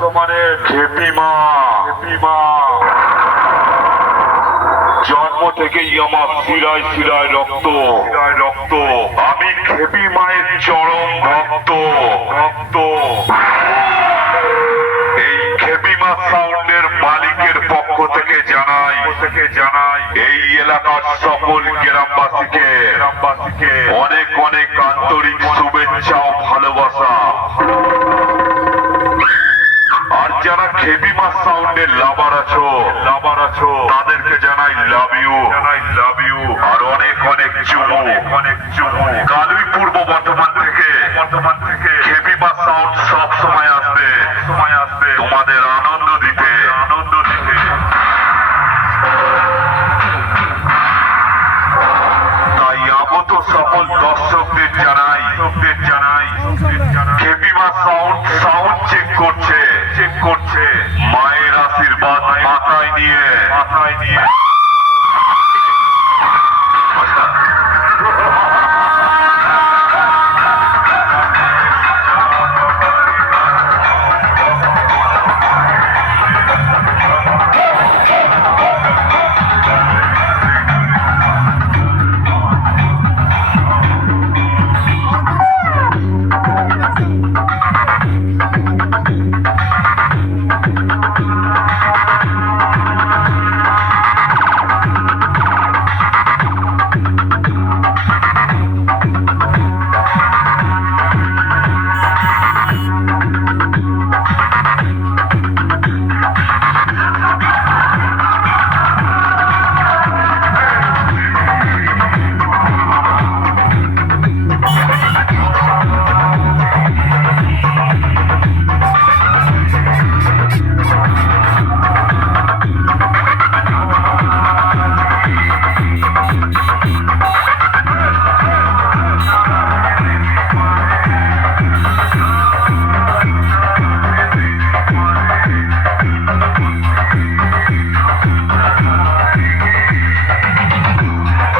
বর্ধমানের খেপিমা জন্ম থেকেই আমার শিরায় শিরায় রক্ত। আমি খেপি মায়ের চরম ভক্ত। এই খেপিমা সাউন্ডের মালিকের পক্ষ থেকে জানাই এই এলাকার সকল গ্রামবাসীকে অনেক অনেক আন্তরিক শুভেচ্ছা ও ভালোবাসা। আর যারা খেপিমা সাউন্ডের লাভার আছো তাদেরকে জানাই লাভ ইউ আর অনেক অনেক চুমু। কালুই পূর্ব বর্ধমান থেকে খেপিমা সাউন্ড সব সময় আসবে তোমাদের আনন্দ দিতে। তাই আগত সকল দর্শকদের জানাই খেপিমা সাউন্ড চেক করছে মায়ের আশীর্বাদ মাথায় নিয়ে